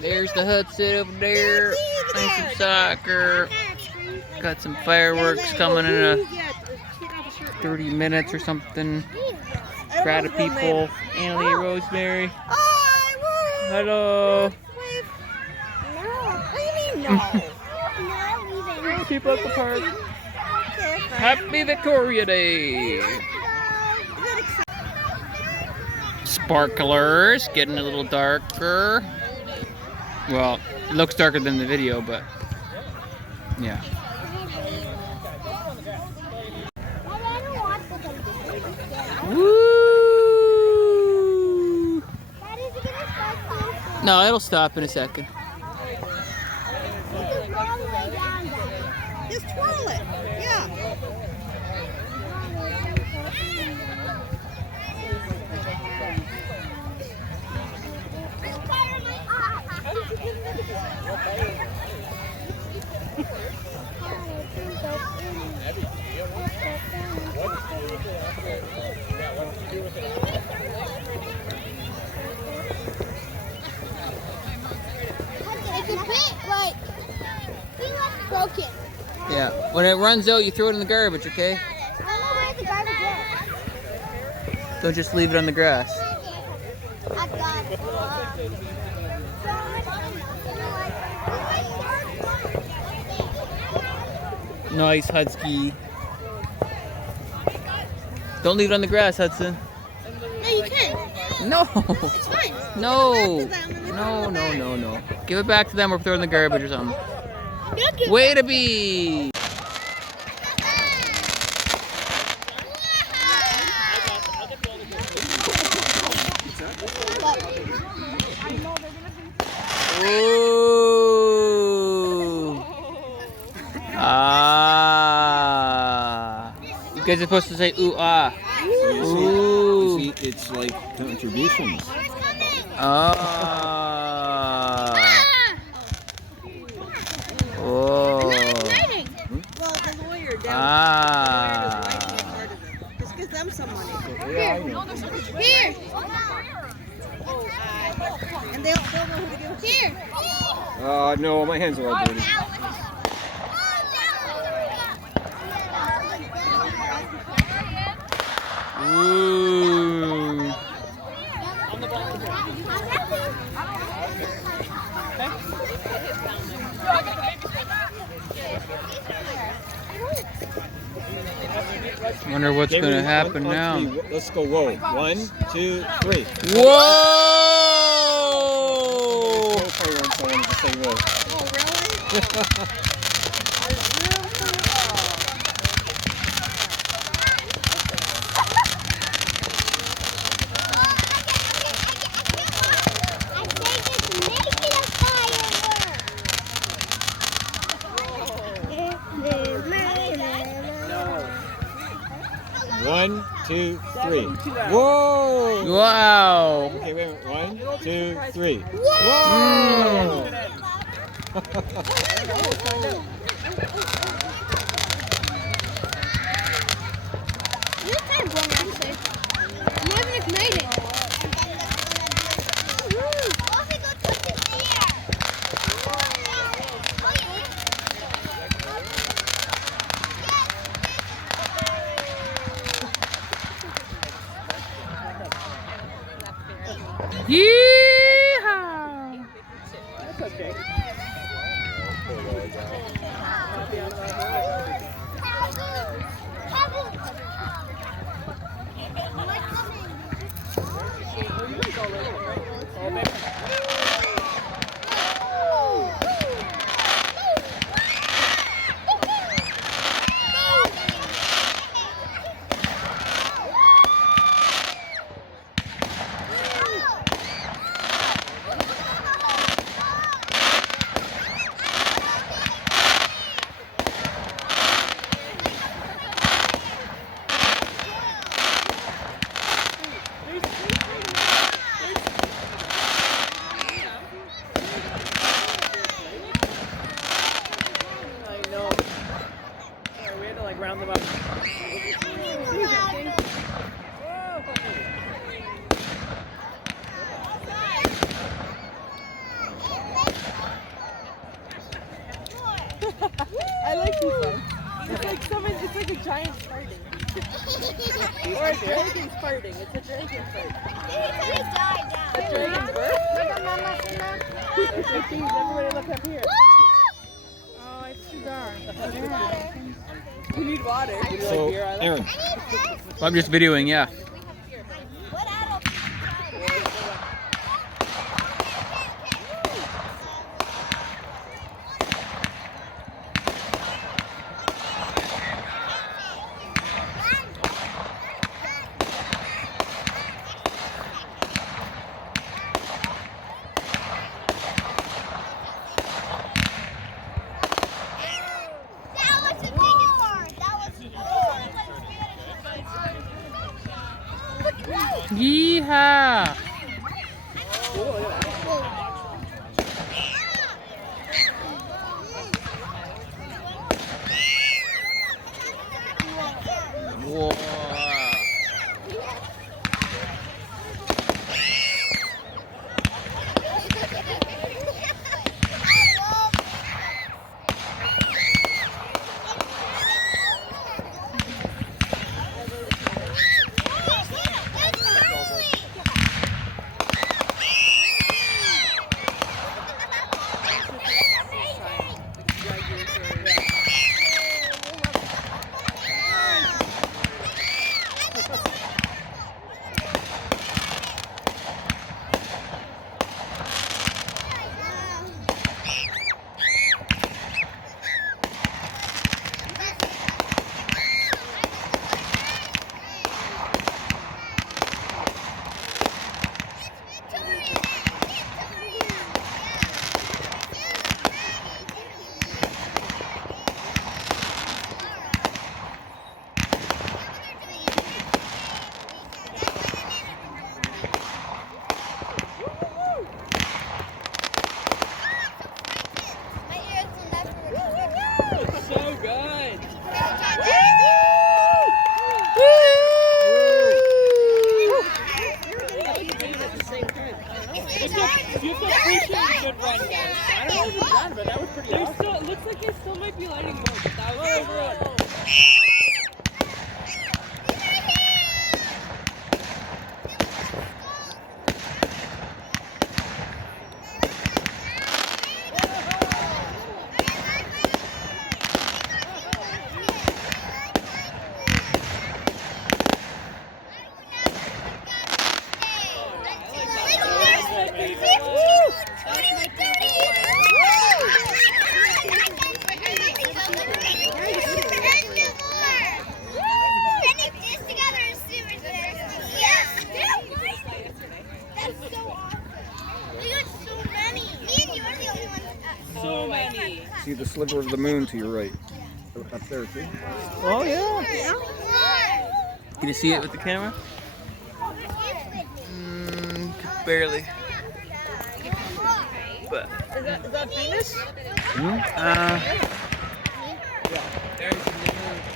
There's the Hudson over there. Playing some soccer. Got some fireworks coming in a 30 minutes or something. Crowd of people. Annalie, Rosemary. Hello. No. People at the park. Happy Victoria Day. Sparklers getting a little darker. Well, it looks darker than the video, but yeah. Woo! No, it'll stop in a second. Just twirl it. Yeah. Broken. Yeah. When it runs out, you throw it in the garbage, okay? I don't know where the garbage is. Don't just leave it on the grass. I got it. Nice, Hudski. Don't leave it on the grass, Hudson. No, you can't. No. It's fine. No. No. Give it back to them or throw it in the garbage or something. You're Way to be. Ooh. Ah. You guys are supposed to say ooh ah. Ooh. See, it's like contributions. Ah. Oh. Well, the lawyer down Ah. just gives them some money. Here. And they'll know who to give it to. Here. No, my hands are all dirty. Ooh. Wonder what's gonna happen now. Let's go roll. 1, 2, 3. Whoa! Go for one, so I wanted to say roll. Oh, really? One, 2, 3. Whoa! Wow! Okay, wait. 1, 2, 3. Mm. You're kind of blown, actually. You haven't made it. Yeehaw! That's okay. thing. It's a dragon fruit. A dragon bird? Everybody look up here. Oh, it's too dark. You need water. So, Aaron, I'm just videoing, yeah. Yeehaw! Whoa! It looks like they still might be lighting more, but that was really see the sliver of the moon to your right. Up there, too. Oh yeah. Can you see it with the camera? Barely. But Is that Venus? there's the moon.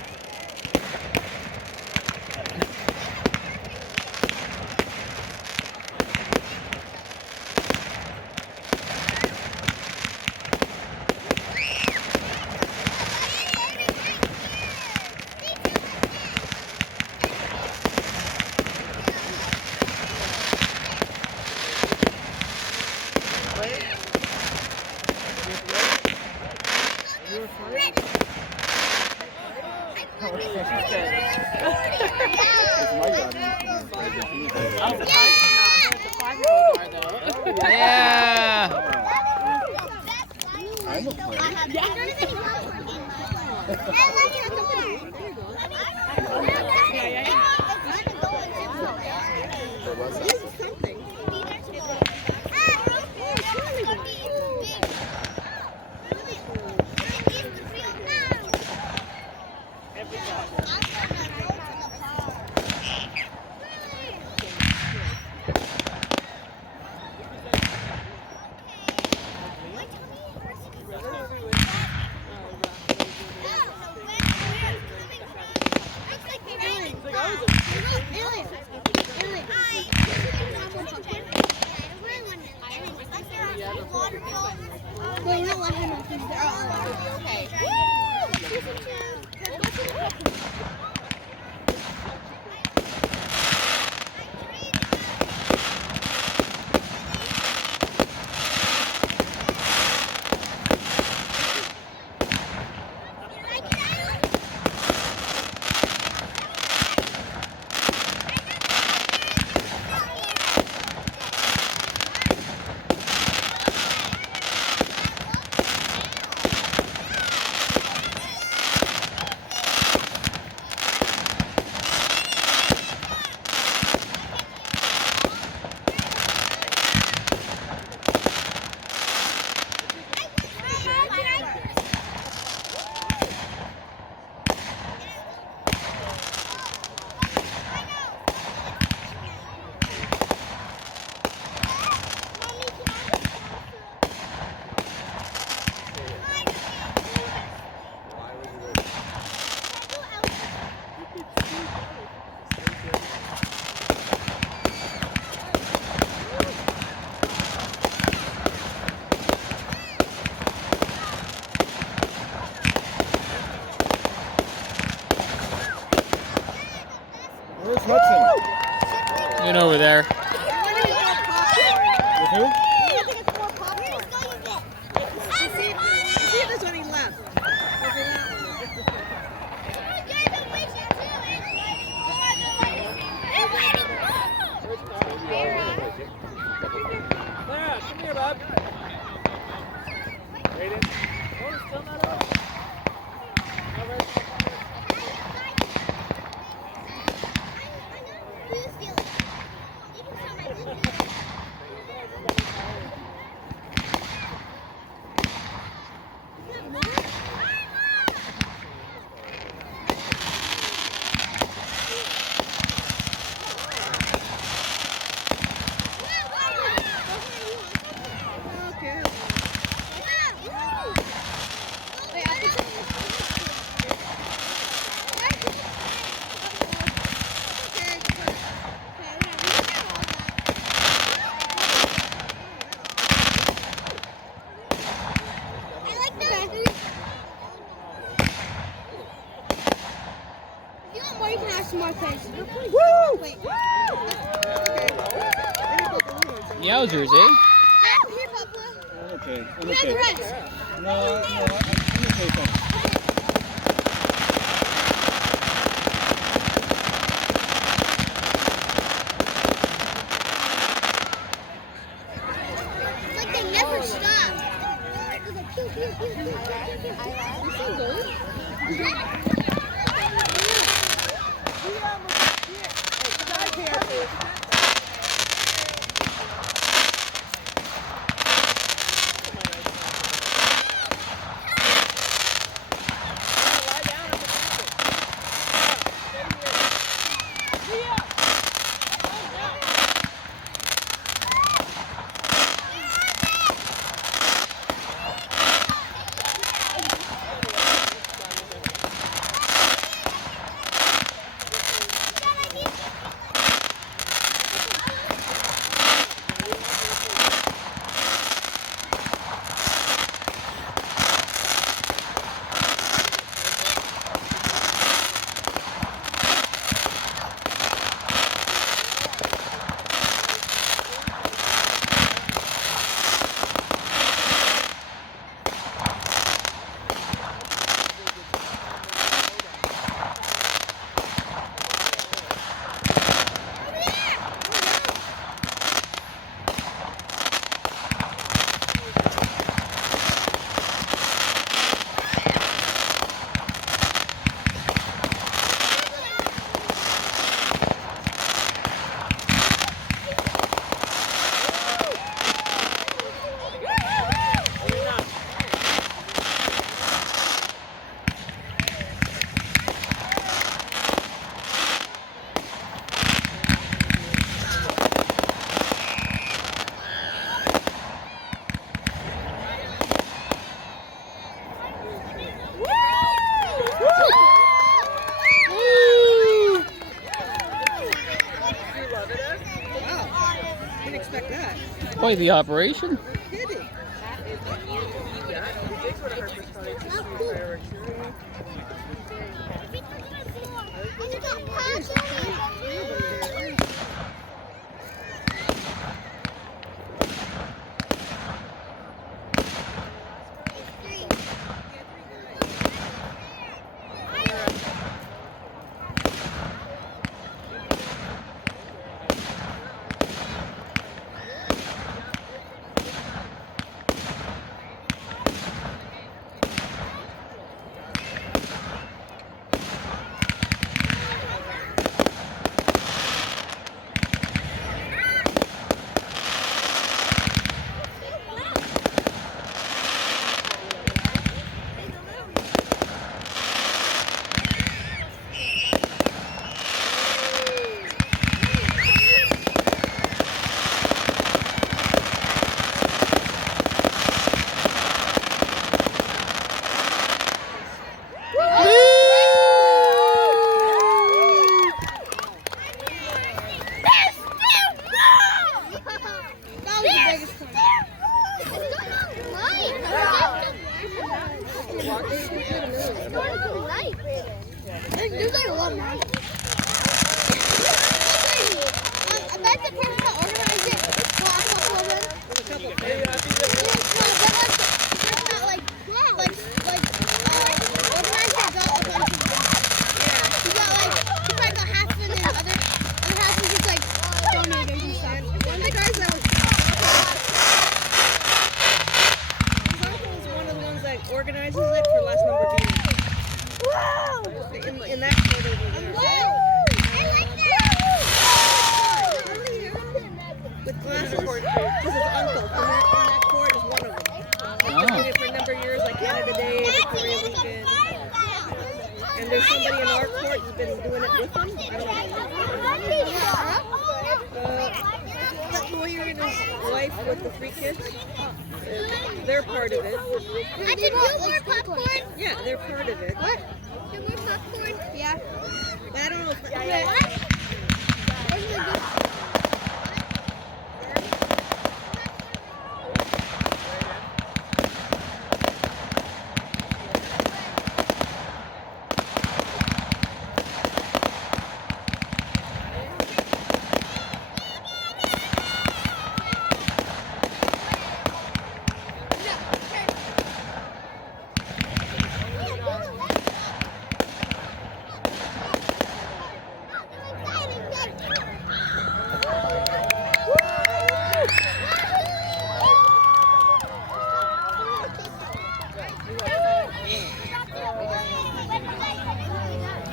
Yeah. I'm a player. Okay. Who? See if there's any left. Clara, come here, bub. Raiden. Oh, still not up. All right. You can ask some more questions. Woo! Wait. Yowzers, eh? Here, Papa. I'm okay. I'm You have the okay. rest. No, I'm okay, thanks. It's like they never stop. It's like pew, pew, pew, pew, pew, pew, pew. You see those? Didn't expect that. Quite the operation. Kidding. There's like a lot of money. I bet the person that organized it lost a been doing it with him. I don't know. That lawyer and his wife with the 3 kids, they're part of it. I did more popcorn. Yeah, they're part of it. What? Do more popcorn? Yeah. I don't know if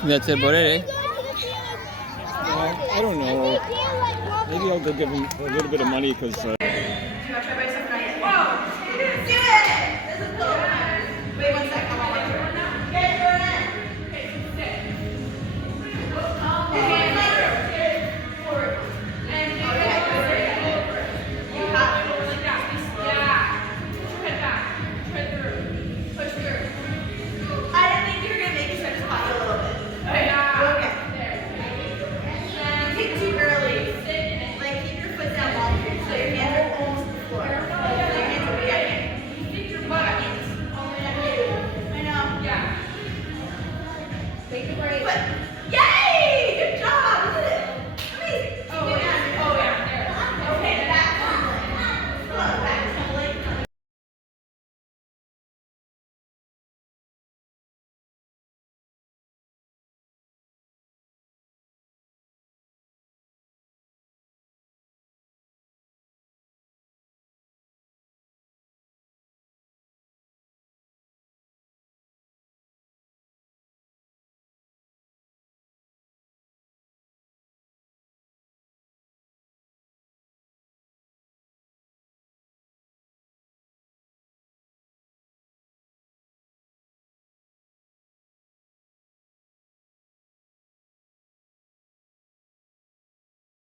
That's about it, eh? I don't know. Maybe I'll go give him a little bit of money because